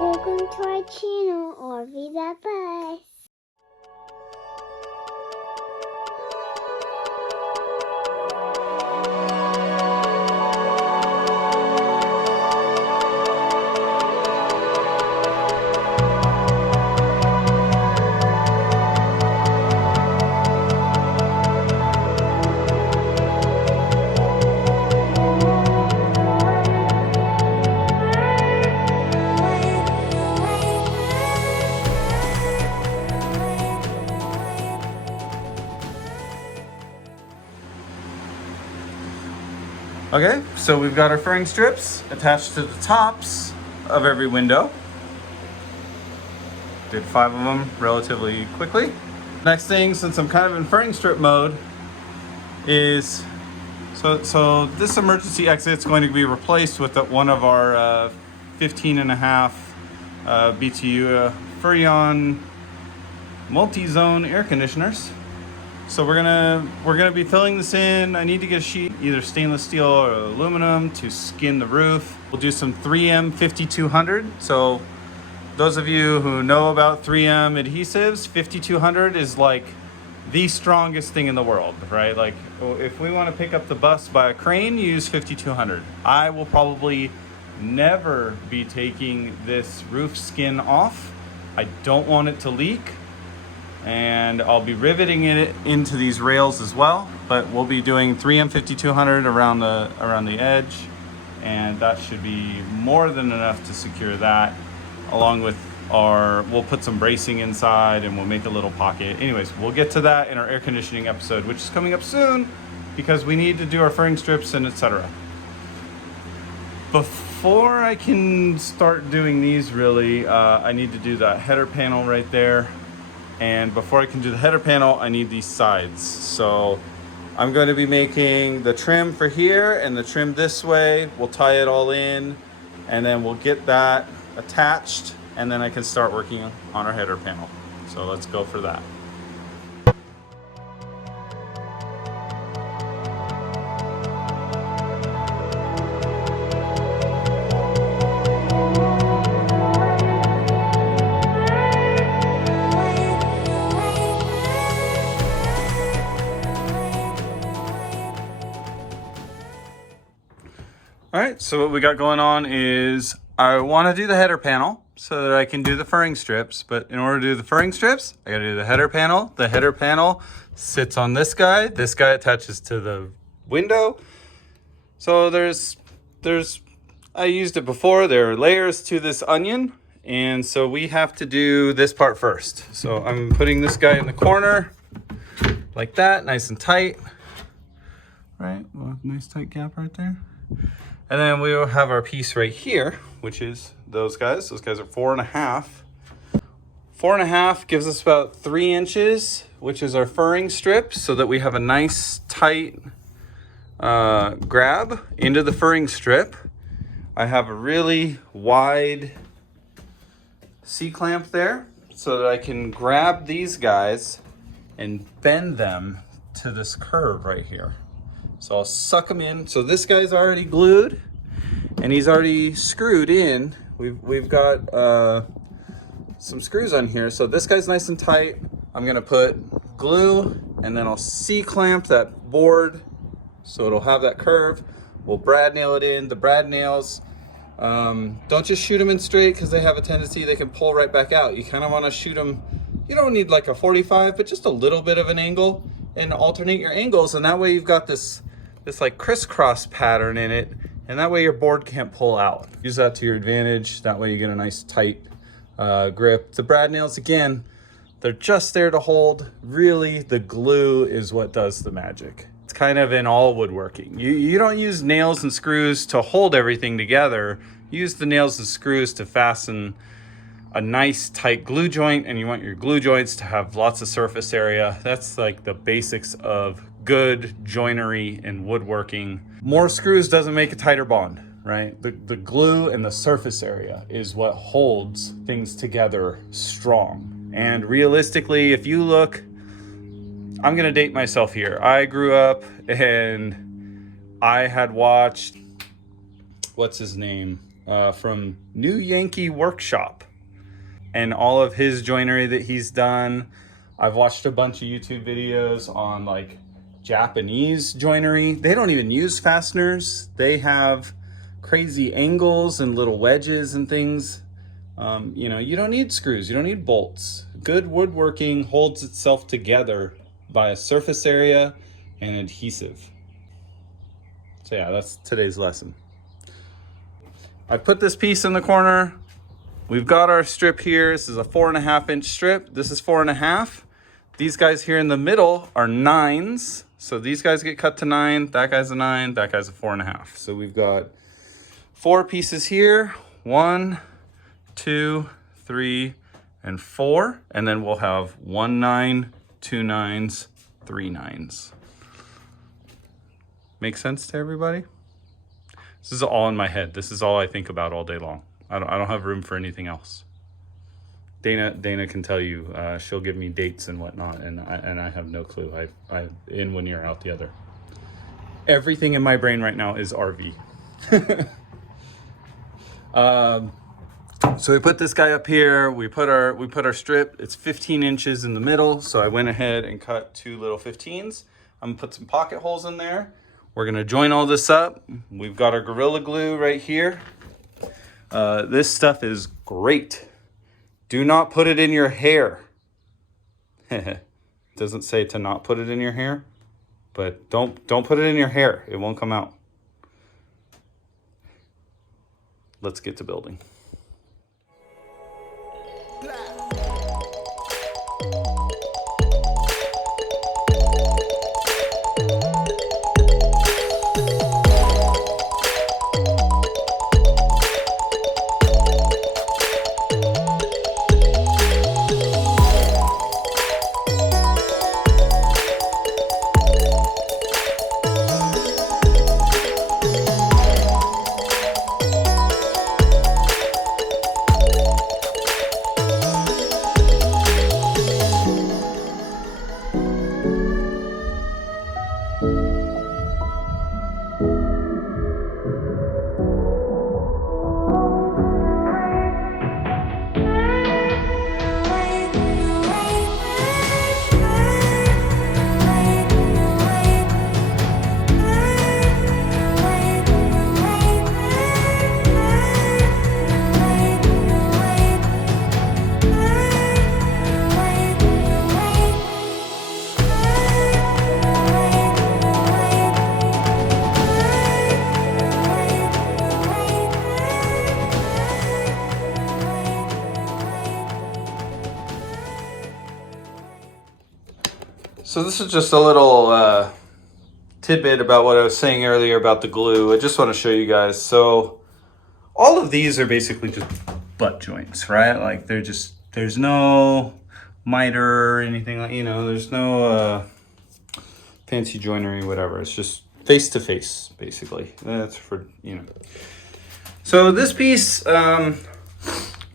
Welcome to our channel, or be that bus. Okay, so we've got our furring strips attached to the tops of every window. Did 5 of them relatively quickly. Next thing, since I'm kind of in furring strip mode, is so this emergency exit is going to be replaced with one of our 15.5 BTU Furrion multi-zone air conditioners. So we're gonna be filling this in. I need to get a sheet, either stainless steel or aluminum, to skin the roof. We'll do some 3M 5200. So those of you who know about 3M adhesives, 5200 is like the strongest thing in the world, right? Like if we want to pick up the bus by a crane, use 5200. I will probably never be taking this roof skin off. I don't want it to leak. And I'll be riveting it into these rails as well, but we'll be doing 3M 5200 around the edge, and that should be more than enough to secure that, along with we'll put some bracing inside and we'll make a little pocket. Anyways, we'll get to that in our air conditioning episode, which is coming up soon because we need to do our furring strips and etc. Before I can start doing these, really, I need to do that header panel right there. And before I can do the header panel, I need these sides. So I'm going to be making the trim for here and the trim this way. We'll tie it all in and then we'll get that attached, and then I can start working on our header panel. So let's go for that. All right, so what we got going on is I want to do the header panel so that I can do the furring strips. But in order to do the furring strips, I got to do the header panel. The header panel sits on this guy. This guy attaches to the window. So I used it before. There are layers to this onion. And so we have to do this part first. So I'm putting this guy in the corner like that, nice and tight. Right, well, nice tight gap right there. And then we will have our piece right here, which is those guys. Those guys are 4.5. 4.5 gives us about 3 inches, which is our furring strip, so that we have a nice tight grab into the furring strip. I have a really wide C-clamp there so that I can grab these guys and bend them to this curve right here. So I'll suck them in. So this guy's already glued and he's already screwed in. We've got some screws on here. So this guy's nice and tight. I'm gonna put glue and then I'll C-clamp that board so it'll have that curve. We'll brad nail it in. The brad nails, don't just shoot them in straight because they have a tendency they can pull right back out. You kind of want to shoot them, you don't need like a 45, but just a little bit of an angle, and alternate your angles, and that way you've got this like crisscross pattern in it, and that way your board can't pull out. Use that to your advantage. That way you get a nice tight grip. The brad nails, again, they're just there to hold. Really, the glue is what does the magic. It's kind of in all woodworking. You don't use nails and screws to hold everything together. Use the nails and screws to fasten a nice tight glue joint, and you want your glue joints to have lots of surface area. That's like the basics of good joinery and woodworking. More screws doesn't make a tighter bond, right? The glue and the surface area is what holds things together strong. And realistically, if you look, I'm gonna date myself here. I grew up and I had watched, what's his name? from New Yankee Workshop, and all of his joinery that he's done. I've watched a bunch of YouTube videos on like Japanese joinery. They don't even use fasteners. They have crazy angles and little wedges and things. You know, you don't need screws, you don't need bolts. Good woodworking holds itself together by a surface area and adhesive. So yeah, that's today's lesson. I put this piece in the corner. We've got our strip here. This is a 4.5 inch strip. This is 4.5. These guys here in the middle are 9s. So these guys get cut to 9. That guy's a 9. That guy's a 4.5. So we've got 4 pieces here. 1, 2, 3, and 4. And then we'll have 1 9, 2 9s, 3 9s. Make sense to everybody? This is all in my head. This is all I think about all day long. I don't have room for anything else. Dana can tell you. She'll give me dates and whatnot, and I have no clue. I in one ear, out the other. Everything in my brain right now is RV. So we put this guy up here. We put our strip. It's 15 inches in the middle. So I went ahead and cut 2 little 15s. I'm gonna put some pocket holes in there. We're gonna join all this up. We've got our Gorilla Glue right here. This stuff is great. Do not put it in your hair. Doesn't say to not put it in your hair, but don't put it in your hair. It won't come out. Let's get to building. So this is just a little tidbit about what I was saying earlier about the glue. I just want to show you guys. So all of these are basically just butt joints, right? Like there's no miter or anything like, there's no fancy joinery, whatever. It's just face to face, basically. That's for, So this piece,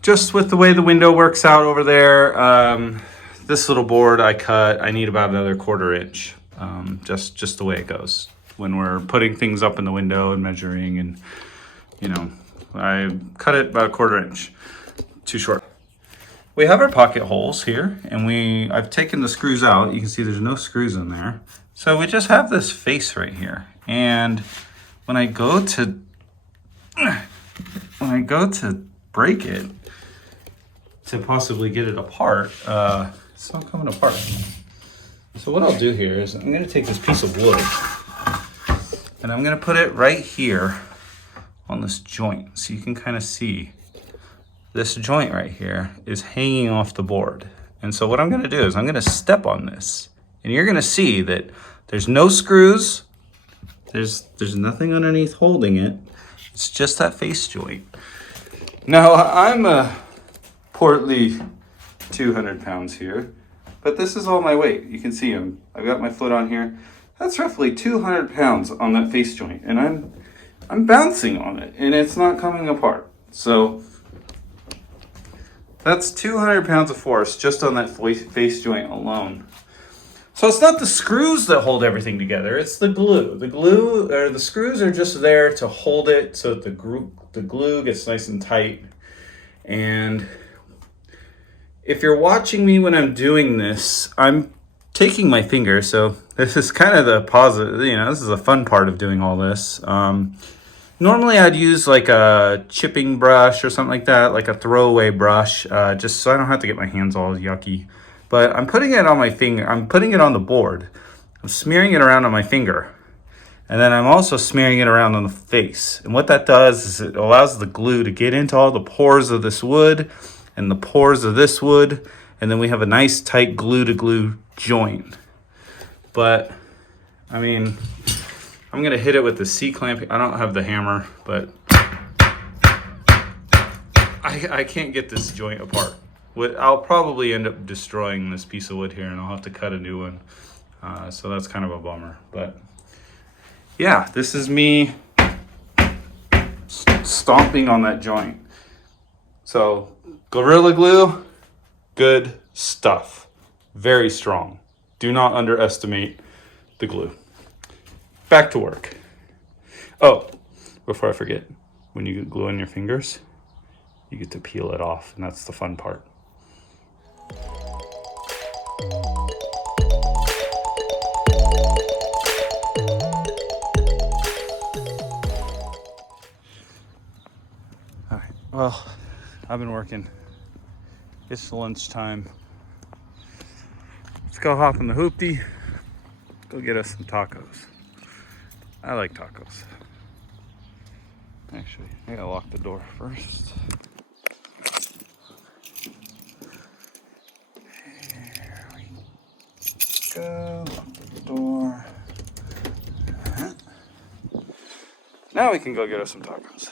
just with the way the window works out over there, this little board I need about another 1/4 inch, just the way it goes when we're putting things up in the window and measuring, and I cut it about 1/4 inch, too short. We have our pocket holes here, and I've taken the screws out. You can see there's no screws in there. So we just have this face right here. And when I go to break it, to possibly get it apart, it's not coming apart. So what I'll do here is I'm gonna take this piece of wood and I'm gonna put it right here on this joint. So you can kind of see this joint right here is hanging off the board. And so what I'm gonna do is I'm gonna step on this, and you're gonna see that there's no screws, there's nothing underneath holding it. It's just that face joint. Now I'm a portly 200 pounds here, but this is all my weight. You can see I've got my foot on here. That's roughly 200 pounds on that face joint, and I'm bouncing on it, and it's not coming apart. So that's 200 pounds of force just on that face joint alone. So it's not the screws that hold everything together, it's the glue. The glue, or the screws are just there to hold it so that the glue gets nice and tight. And if you're watching me when I'm doing this, I'm taking my finger, so this is kind of the positive, you know, this is a fun part of doing all this. Normally I'd use like a chipping brush or something like that, like a throwaway brush, just so I don't have to get my hands all yucky. But I'm putting it on my finger, I'm putting it on the board. I'm smearing it around on my finger. And then I'm also smearing it around on the face. And what that does is it allows the glue to get into all the pores of this wood and the pores of this wood. And then we have a nice tight glue to glue joint. But, I mean, I'm gonna hit it with the C-clamp. I don't have the hammer, but I can't get this joint apart. I'll probably end up destroying this piece of wood here, and I'll have to cut a new one. So that's kind of a bummer. But yeah, this is me stomping on that joint. So Gorilla Glue, good stuff. Very strong. Do not underestimate the glue. Back to work. Oh, before I forget, when you get glue on your fingers, you get to peel it off, and that's the fun part. All right, well, I've been working. It's lunchtime. Let's go hop in the hoopty. Go get us some tacos. I like tacos. Actually, I gotta lock the door first. There we go. Lock the door. Now we can go get us some tacos.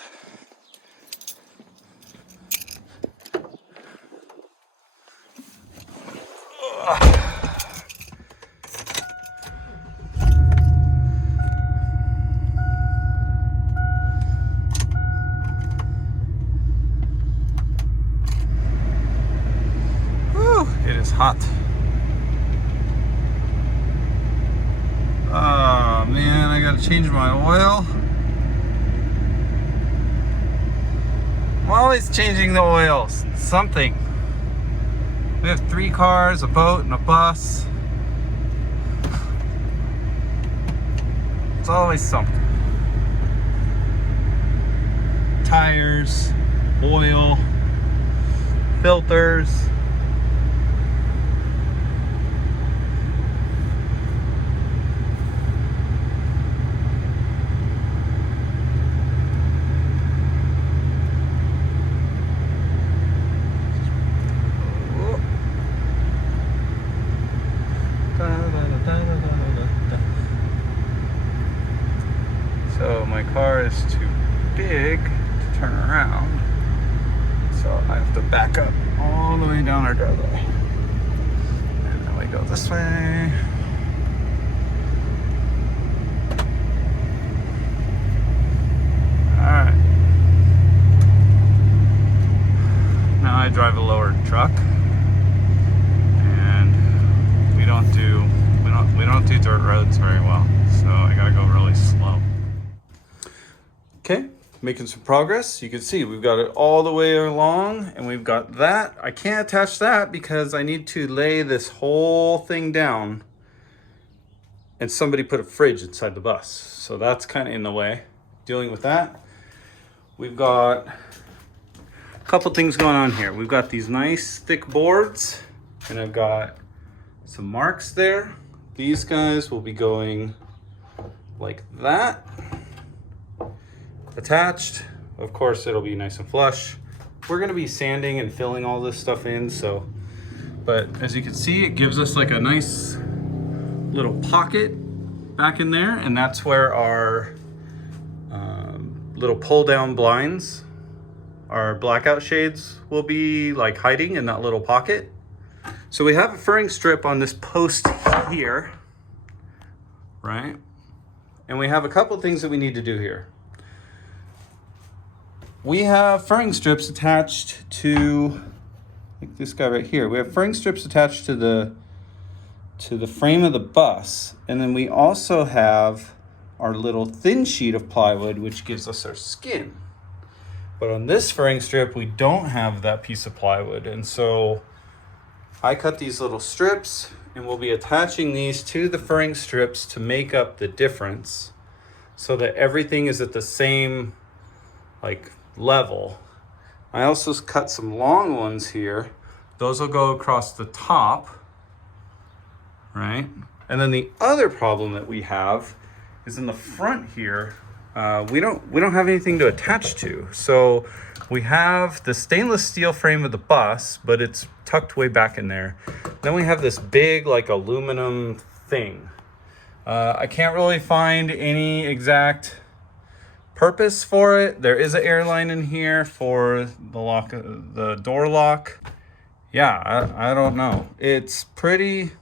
It is hot. Oh man, I gotta change my oil. I'm always changing the oils. Something. We have 3 cars, a boat, and a bus. It's always something. Tires, oil, filters. So my car is too big to turn around, so I have to back up all the way down our driveway. And then we go this way. Alright. Now I drive a lowered truck, and we don't do dirt roads very well, so I gotta go really slow. Okay, making some progress. You can see we've got it all the way along, and we've got that. I can't attach that because I need to lay this whole thing down, and somebody put a fridge inside the bus, so that's kind of in the way. Dealing with that. We've got a couple things going on here. We've got these nice thick boards, and I've got some marks there. These guys will be going like that, attached. Of course, it'll be nice and flush. We're gonna be sanding and filling all this stuff in, so, but as you can see, it gives us like a nice little pocket back in there, and that's where our little pull down blinds, our blackout shades, will be like hiding in that little pocket. So we have a furring strip on this post here, right? And we have a couple things that we need to do here. We have furring strips attached to, like this guy right here. We have furring strips attached to the to the frame of the bus. And then we also have our little thin sheet of plywood, which gives us our skin. But on this furring strip, we don't have that piece of plywood. And so I cut these little strips, and we'll be attaching these to the furring strips to make up the difference so that everything is at the same level. I also cut some long ones here. Those will go across the top, right? And then the other problem that we have is in the front here, we don't have anything to attach to. So we have the stainless steel frame of the bus, but it's tucked way back in there. Then we have this big aluminum thing. I can't really find any exact purpose for it. There is an air line in here for the door lock. Yeah, I don't know. It's pretty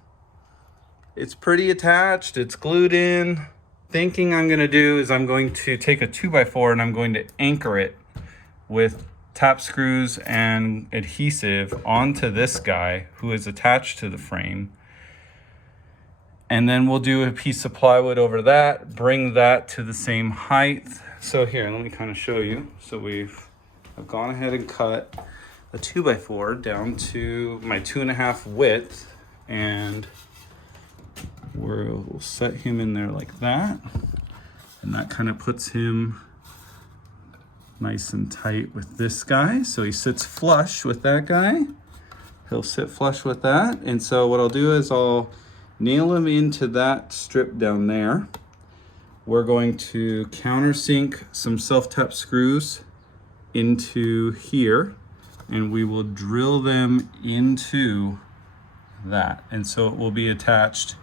attached. It's glued in. Thinking I'm gonna do is I'm going to take a 2x4 and I'm going to anchor it with tap screws and adhesive onto this guy who is attached to the frame. And then we'll do a piece of plywood over that, bring that to the same height. So here, let me kind of show you. So I've gone ahead and cut a 2x4 down to my 2.5 width, and we'll set him in there like that. And that kind of puts him nice and tight with this guy. So he sits flush with that guy. He'll sit flush with that. And so what I'll do is I'll nail him into that strip down there. We're going to countersink some self-tap screws into here, and we will drill them into that. And so it will be attached.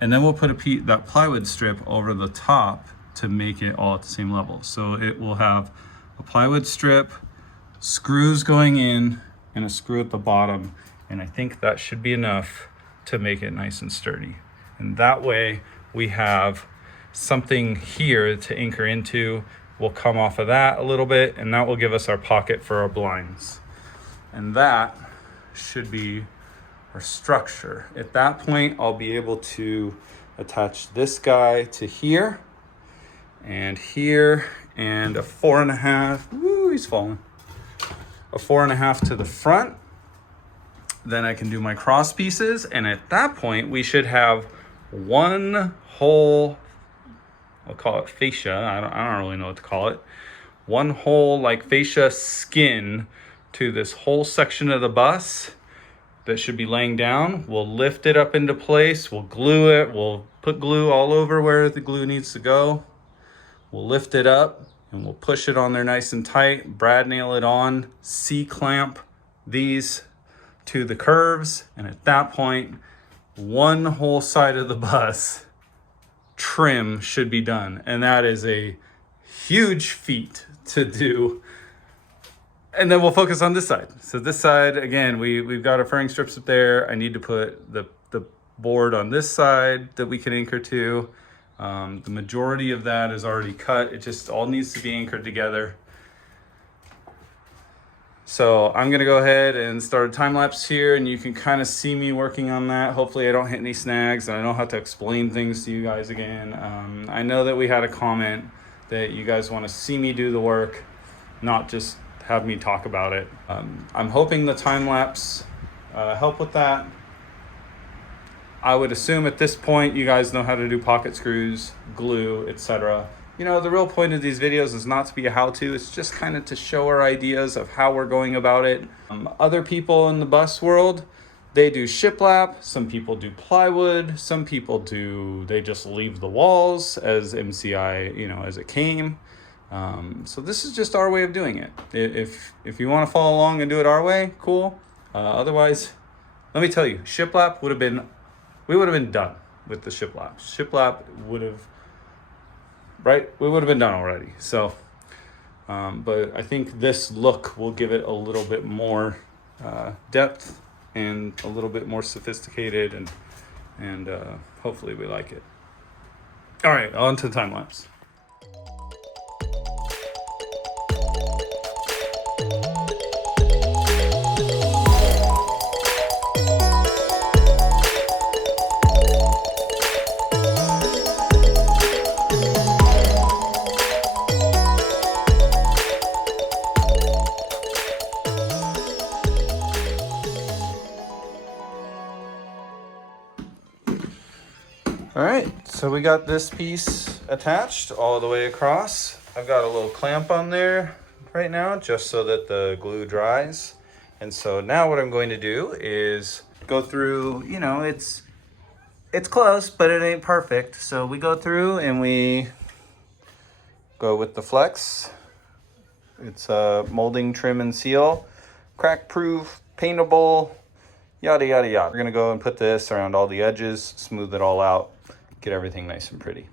And then we'll put that plywood strip over the top to make it all at the same level. So it will have a plywood strip, screws going in, and a screw at the bottom. And I think that should be enough to make it nice and sturdy. And that way we have something here to anchor into. We'll come off of that a little bit, and that will give us our pocket for our blinds. And that should be our structure. At that point, I'll be able to attach this guy to here, and a 4.5, woo, he's falling. A 4.5 to the front. Then I can do my cross pieces, and at that point we should have one whole, I'll call it fascia, I don't really know what to call it, one whole fascia skin to this whole section of the bus that should be laying down. We'll lift it up into place, we'll glue it, we'll put glue all over where the glue needs to go. We'll lift it up and we'll push it on there nice and tight, brad nail it on, C-clamp these to the curves, and at that point, one whole side of the bus trim should be done. And that is a huge feat to do. And then we'll focus on this side. So this side, again, we've got our furring strips up there. I need to put the board on this side that we can anchor to. The majority of that is already cut. It just all needs to be anchored together. So I'm gonna go ahead and start a time lapse here, and you can kind of see me working on that. Hopefully I don't hit any snags, and I don't have to explain things to you guys again. I know that we had a comment that you guys want to see me do the work, not just have me talk about it. I'm hoping the time lapse help with that. I would assume at this point you guys know how to do pocket screws, glue, etc. You know, the real point of these videos is not to be a how-to, it's just kind of to show our ideas of how we're going about it. Other people in the bus world, they do shiplap, some people do plywood, some people they just leave the walls as MCI, as it came. So this is just our way of doing it. If you want to follow along and do it our way, cool. Otherwise, let me tell you, shiplap we would have been done with the shiplap. Shiplap would have, right? We would have been done already. So, but I think this look will give it a little bit more depth and a little bit more sophisticated, and hopefully we like it. All right, on to the time lapse. So we got this piece attached all the way across. I've got a little clamp on there right now just so that the glue dries. And so now what I'm going to do is go through, you know, it's close, but it ain't perfect. So we go through and we go with the flex. It's a molding, trim, and seal, crack proof, paintable, yada, yada, yada. We're gonna go and put this around all the edges, smooth it all out, get everything nice and pretty.